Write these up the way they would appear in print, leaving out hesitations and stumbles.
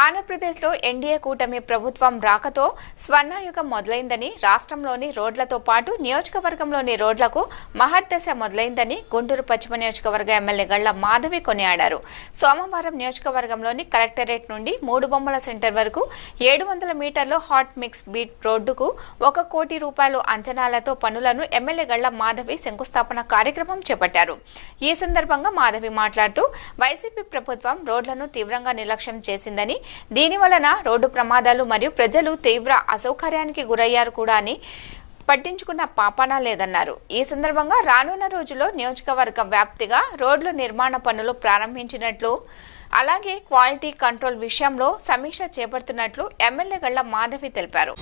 ఆంధ్రప్రదేశ్లో ఎన్డీఏ కూటమి ప్రభుత్వం రాకతో స్వర్ణయుగం మొదలైందని, రాష్ట్రంలోని రోడ్లతో పాటు నియోజకవర్గంలోని రోడ్లకు మహర్దశ మొదలైందని గుంటూరు పశ్చిమ నియోజకవర్గ ఎమ్మెల్యే గళ్ల మాధవి కొనియాడారు. సోమవారం నియోజకవర్గంలోని కలెక్టరేట్ నుండి 3 బొమ్మల సెంటర్ వరకు 700 మీటర్ల హాట్ మిక్స్ బీట్ రోడ్డుకు 1 కోటి రూపాయలు అంచనాలతో పనులను ఎమ్మెల్యే గళ్ల మాధవి శంకుస్థాపన కార్యక్రమం చేపట్టారు. ఈ సందర్భంగా మాధవి మాట్లాడుతూ వైసీపీ ప్రభుత్వం రోడ్లను తీవ్రంగా నిర్లక్ష్యం చేసిందని, దీని వలన రోడ్డు ప్రమాదాలు మరియు ప్రజలు తీవ్ర అసౌకర్యానికి గురయ్యారు కూడా అని పట్టించుకున్న పాపాన లేదన్నారు. ఈ సందర్భంగా రానున్న రోజుల్లో నియోజకవర్గ వ్యాప్తిగా రోడ్ల నిర్మాణ పనులు ప్రారంభించినట్లు, అలాగే క్వాలిటీ కంట్రోల్ విషయంలో సమీక్ష చేపడుతున్నట్లు ఎమ్మెల్యే గళ్ల మాధవి తెలిపారు.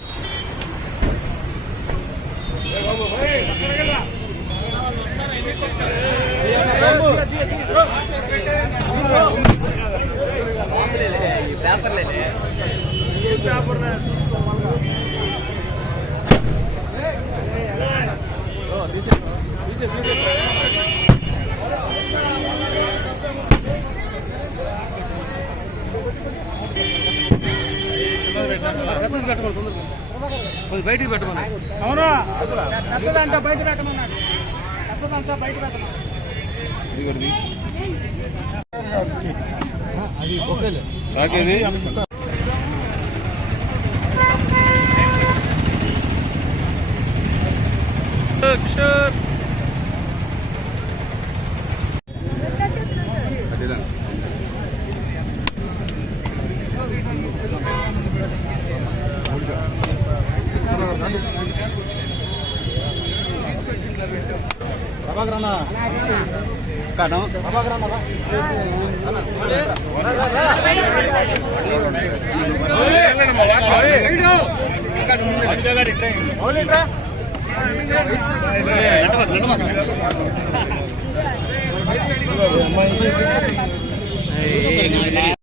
బయటికి పెట్టమన్నా అవునా పెద్దదంతా బయట పెట్టమన్నాడు. పెద్దదంతా బయట పెట్టమన్నా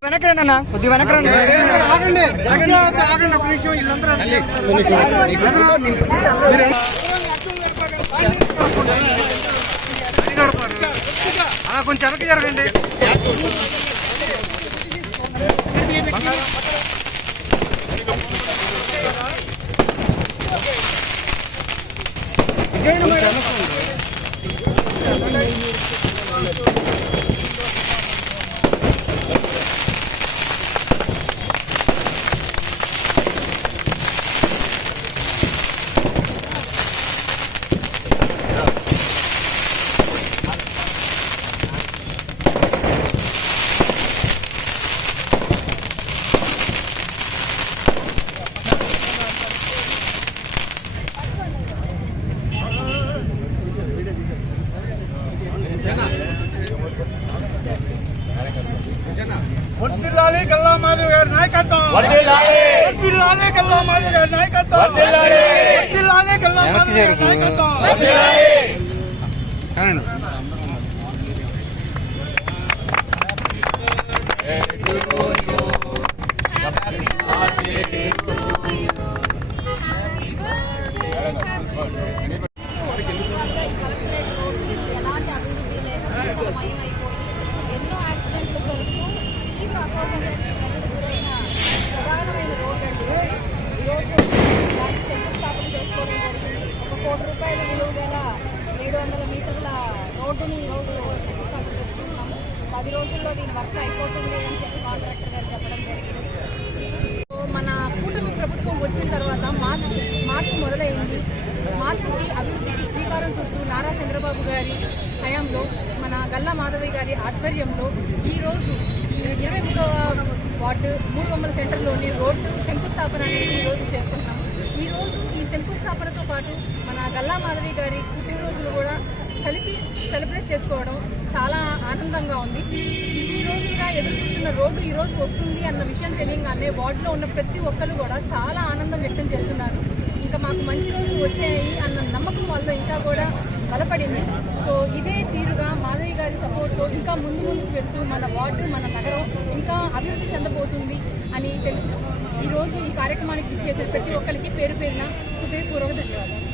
వెనకరండి కొద్దిగా వెనకరండి. ఒక నిమిషం వీళ్ళందరూ అలా కొంచెం వెనక్కి జరగండి. వర్ధిల్లాలి గల్లా మాధవి గారి నాయకత్వం. వర్ధిల్లాలి గల్లా మాధవి గారి నాయకత్వం. వర్ధిల్లాలి గల్లా మాధవి గారి నాయకత్వం. ప్రధానమైన రోడ్డు అండి. ఈరోజు దానికి శంకుస్థాపన చేసుకోవడం జరిగింది. 1 కోటి రూపాయల విలువ గల 700 మీటర్ల రోడ్డుని ఈరోజు శంకుస్థాపన చేసుకుంటున్నాము. 10 రోజుల్లో దీని వర్క్ అయిపోతుంది అని చెప్పి కాంట్రాక్టర్ గారు చెప్పడం జరిగింది. మన కూటమి ప్రభుత్వం వచ్చిన తర్వాత మార్పు మొదలైంది. మార్పుకి, అభివృద్ధికి శ్రీకారం చుట్టూ నారా చంద్రబాబు గారి హయాంలో, మన గల్లా మాధవి గారి ఆధ్వర్యంలో ఈరోజు ఈ 21వ వార్డు 3 బొమ్మల సెంటర్లోని రోడ్డు శంకుస్థాపన అనేది ఈరోజు చేసుకుంటాము. ఈరోజు ఈ శంకుస్థాపనతో పాటు మన గల్లా మాధవి గారి పుట్టినరోజులు కూడా కలిపి సెలబ్రేట్ చేసుకోవడం చాలా ఆనందంగా ఉంది. ఇన్ని రోజులుగా ఎదుర్కొంటున్న రోడ్డు ఈరోజు వస్తుంది అన్న విషయం తెలియగానే వార్డులో ఉన్న ప్రతి ఒక్కరు కూడా చాలా ఆనందం వ్యక్తం చేస్తున్నారు. ఇంకా మాకు మంచి రోజులు వచ్చాయి అన్న నమ్మకం వాళ్ళతో ఇంకా కూడా బలపడింది. సో ఇదే తీరుగా మాధవి గారి సపోర్ట్తో ఇంకా ముందుకు వెళ్తూ మన వార్డు, మన నగరం ఇంకా అభివృద్ధి చెందబోతుంది అని తెలుసు. ఈరోజు ఈ కార్యక్రమానికి ఇచ్చేసే ప్రతి ఒక్కరికి పేరు పేరున హృదయపూర్వక ధన్యవాదాలు.